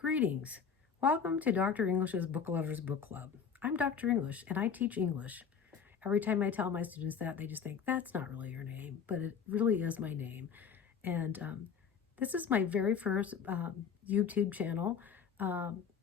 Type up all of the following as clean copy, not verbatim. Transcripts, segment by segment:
Greetings. Welcome to Dr. English's Book Lovers Book Club. I'm Dr. English and I teach English. Every time I tell my students that, they just think that's not really your name, but it really is my name. And this is my very first YouTube channel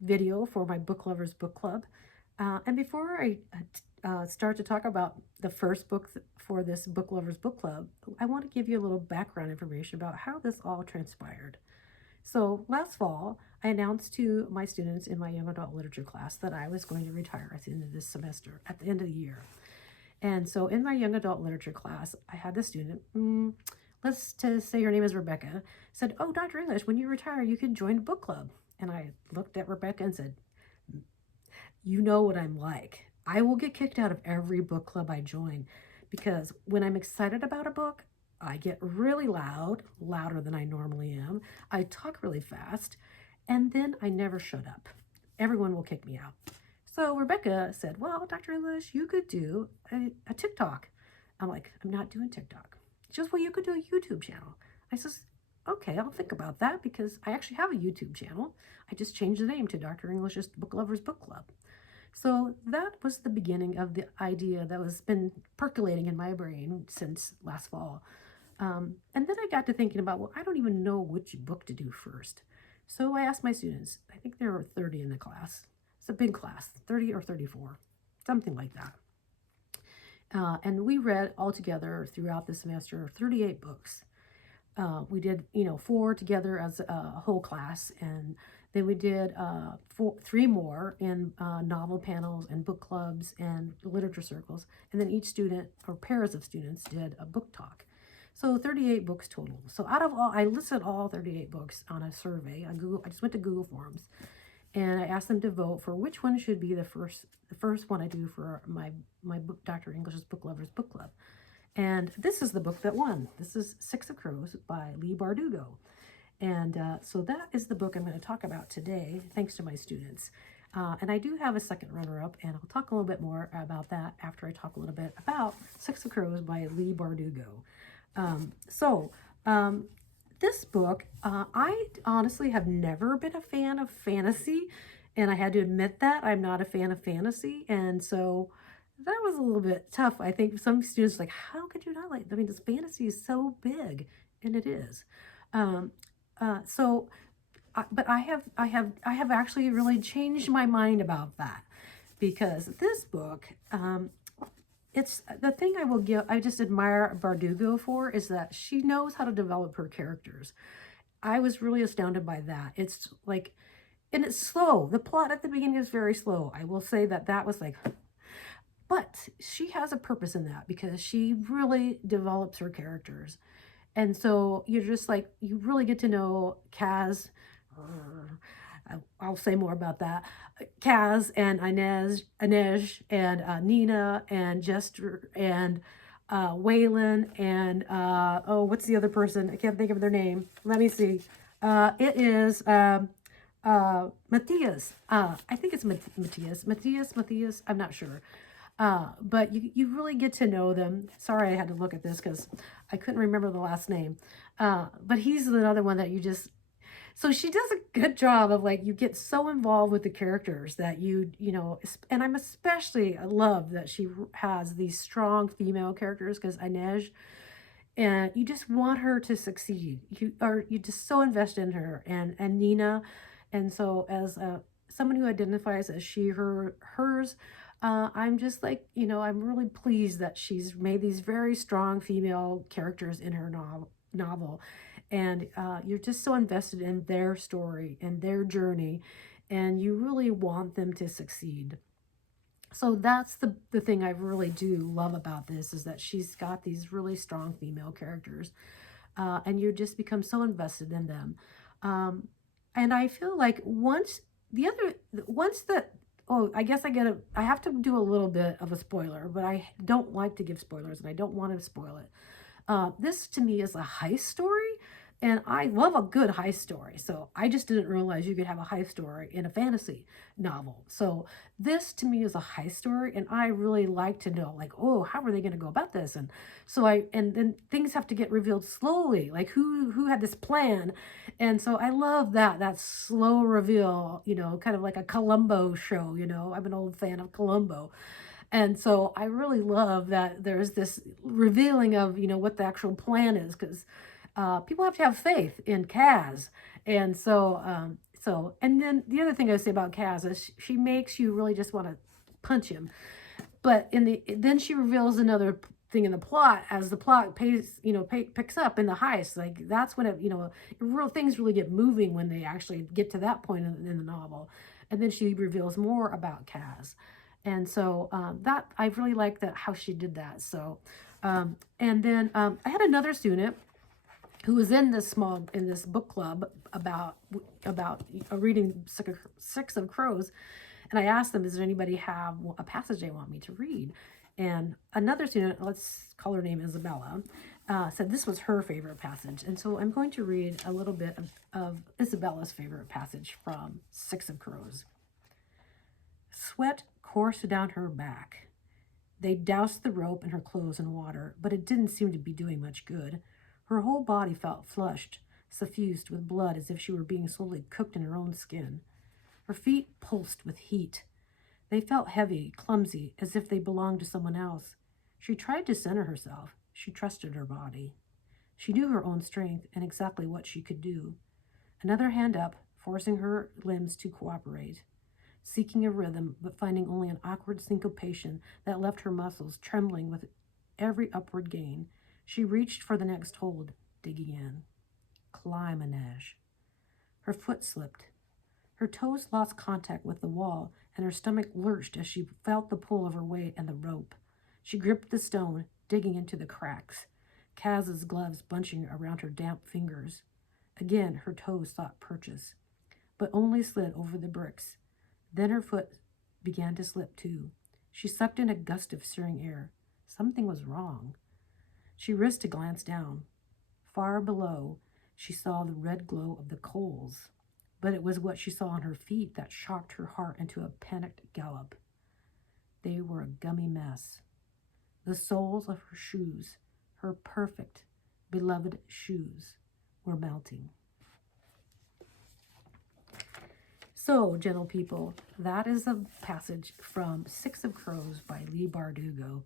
video for my Book Lovers Book Club. And before I start to talk about the first book for this Book Lovers Book Club, I want to give you a little background information about how this all transpired. So last fall, I announced to my students in my young adult literature class that I was going to retire at the end of this semester, at the end of the year. And so in my young adult literature class, I had the student, let's just say her name is Rebecca, said, "Oh, Dr. English, when you retire, you can join a book club." And I looked at Rebecca and said, "You know what I'm like. I will get kicked out of every book club I join because when I'm excited about a book, I get really loud, louder than I normally am. I talk really fast, and then I never shut up. Everyone will kick me out." So Rebecca said, "Well, Dr. English, you could do a TikTok." I'm like, "I'm not doing TikTok." She goes, "Well, you could do a YouTube channel." I says, "Okay, I'll think about that because I actually have a YouTube channel. I just changed the name to Dr. English's Book Lovers Book Club." So that was the beginning of the idea that was been percolating in my brain since last fall. And then I got to thinking about, well, I don't even know which book to do first. So I asked my students, I think there were 30 in the class. It's a big class, 30 or 34, something like that. And we read altogether throughout the semester 38 books. We did, 4 together as a whole class, and then we did 3 more in novel panels and book clubs and literature circles, and then each student or pairs of students did a book talk. So 38 books total. So out of all, I listed all 38 books on a survey on Google. I just went to Google Forms, and I asked them to vote for which one should be the first one I do for my book, Dr. English's Book Lovers Book Club. And this is the book that won. This is Six of Crows by Leigh Bardugo. And so that is the book I'm going to talk about today, thanks to my students. And I do have a second runner-up, and I'll talk a little bit more about that after I talk a little bit about Six of Crows by Leigh Bardugo. This book, I honestly have never been a fan of fantasy, and I had to admit that I'm not a fan of fantasy, and so that was a little bit tough. I think some students like, how could you not like? I mean, this fantasy is so big, and it is. But I have actually really changed my mind about that because this book, it's the thing I just admire Bardugo for is that she knows how to develop her characters. I was really astounded by that. It's like, and it's slow. The plot at the beginning is very slow. I will say that was like, but she has a purpose in that because she really develops her characters. And so you're just like, you really get to know Kaz. I'll say more about that. Kaz and Inej and Nina and Jester and Waylon and what's the other person? I can't think of their name. Let me see. It is Matthias. I think it's Matthias. I'm not sure. But you really get to know them. Sorry, I had to look at this because I couldn't remember the last name. But he's another one that you just, so she does a good job of like, you get so involved with the characters that and I'm especially love that she has these strong female characters because Inej, and you just want her to succeed. You just so invested in her and Nina. And so as someone who identifies as she, her, hers, I'm just like, I'm really pleased that she's made these very strong female characters in her novel. And you're just so invested in their story and their journey, and you really want them to succeed. So that's the thing I really do love about this is that she's got these really strong female characters, and you just become so invested in them. And I feel like I guess I have to do a little bit of a spoiler, but I don't like to give spoilers and I don't want to spoil it. This to me is a heist story, And I love a good heist story. So I just didn't realize you could have a heist story in a fantasy novel. So this to me is a heist story. And I really like to know, like, oh, how are they going to go about this? And so and then things have to get revealed slowly, like who had this plan. And so I love that slow reveal, kind of like a Columbo show, I'm an old fan of Columbo. And so I really love that there's this revealing of, what the actual plan is, because people have to have faith in Kaz. And and then the other thing I say about Kaz is she makes you really just want to punch him. But then she reveals another thing in the plot as the plot picks up in the heist. Like that's when things really get moving when they actually get to that point in the novel. And then she reveals more about Kaz. And so that I really like that how she did that. So and then I had another student who was in this book club about reading Six of Crows, and I asked them, "Does anybody have a passage they want me to read?" And another student, let's call her name Isabella, said this was her favorite passage, and so I'm going to read a little bit of Isabella's favorite passage from Six of Crows. Sweat coursed down her back. They doused the rope and her clothes in water, but it didn't seem to be doing much good. Her whole body felt flushed, suffused with blood as if she were being slowly cooked in her own skin. Her feet pulsed with heat. They felt heavy, clumsy, as if they belonged to someone else. She tried to center herself. She trusted her body. She knew her own strength and exactly what she could do. Another hand up, forcing her limbs to cooperate. Seeking a rhythm, but finding only an awkward syncopation that left her muscles trembling with every upward gain. She reached for the next hold, digging in. Climb, Inej. Her foot slipped. Her toes lost contact with the wall, and her stomach lurched as she felt the pull of her weight and the rope. She gripped the stone, digging into the cracks, Kaz's gloves bunching around her damp fingers. Again, her toes sought purchase, but only slid over the bricks. Then her foot began to slip too. She sucked in a gust of searing air. Something was wrong. She risked a glance down. Far below, she saw the red glow of the coals, but it was what she saw on her feet that shocked her heart into a panicked gallop. They were a gummy mess. The soles of her shoes, her perfect, beloved shoes, were melting. So, gentle people, that is a passage from Six of Crows by Leigh Bardugo.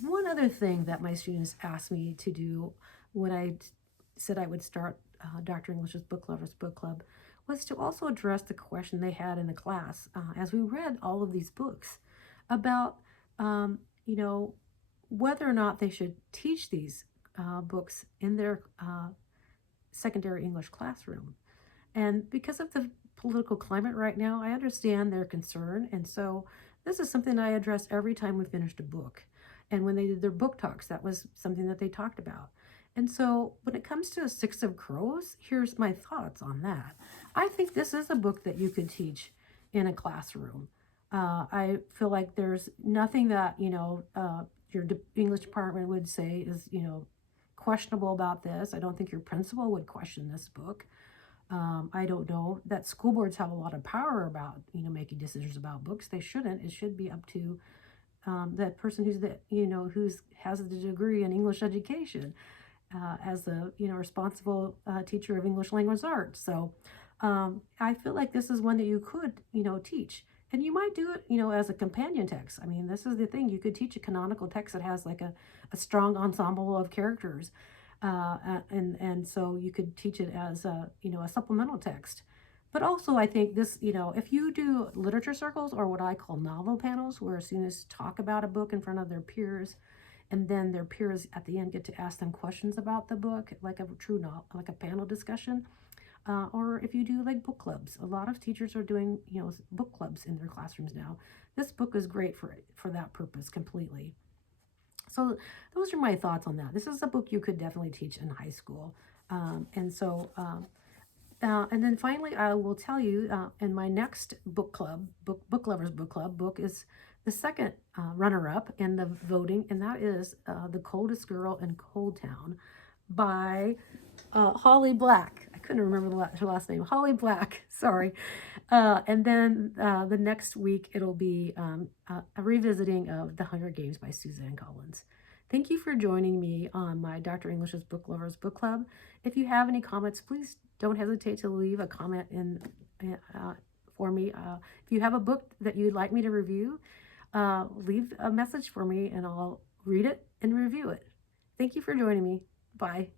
One other thing that my students asked me to do when I said I would start Dr. English's Book Lovers Book Club was to also address the question they had in the class as we read all of these books about, whether or not they should teach these books in their secondary English classroom. And because of the political climate right now, I understand their concern. And so this is something I address every time we finished a book. And when they did their book talks, that was something that they talked about. And so when it comes to Six of Crows, here's my thoughts on that. I think this is a book that you could teach in a classroom. I feel like there's nothing that, your English department would say is, questionable about this. I don't think your principal would question this book. I don't know that school boards have a lot of power about, making decisions about books. They shouldn't. It should be up to that person who's has the degree in English education as a, responsible teacher of English language arts. So I feel like this is one that you could, teach. And you might do it, as a companion text. I mean, this is the thing. You could teach a canonical text that has like a strong ensemble of characters. And so you could teach it as a supplemental text. But also I think this, if you do literature circles or what I call novel panels, where students talk about a book in front of their peers, and then their peers at the end get to ask them questions about the book, like a true novel, like a panel discussion. Or if you do like book clubs, a lot of teachers are doing, book clubs in their classrooms now. This book is great for that purpose completely. So those are my thoughts on that. This is a book you could definitely teach in high school. And then finally, I will tell you in my next book club, Book Lovers Book Club book is the second runner-up in the voting, and that is The Coldest Girl in Cold Town by Holly Black. I couldn't remember her last name. Holly Black. Sorry. And then the next week it'll be a revisiting of The Hunger Games by Suzanne Collins. Thank you for joining me on my Dr. English's Book Lovers Book Club. If you have any comments, please don't hesitate to leave a comment for me. If you have a book that you'd like me to review, leave a message for me and I'll read it and review it. Thank you for joining me. Bye.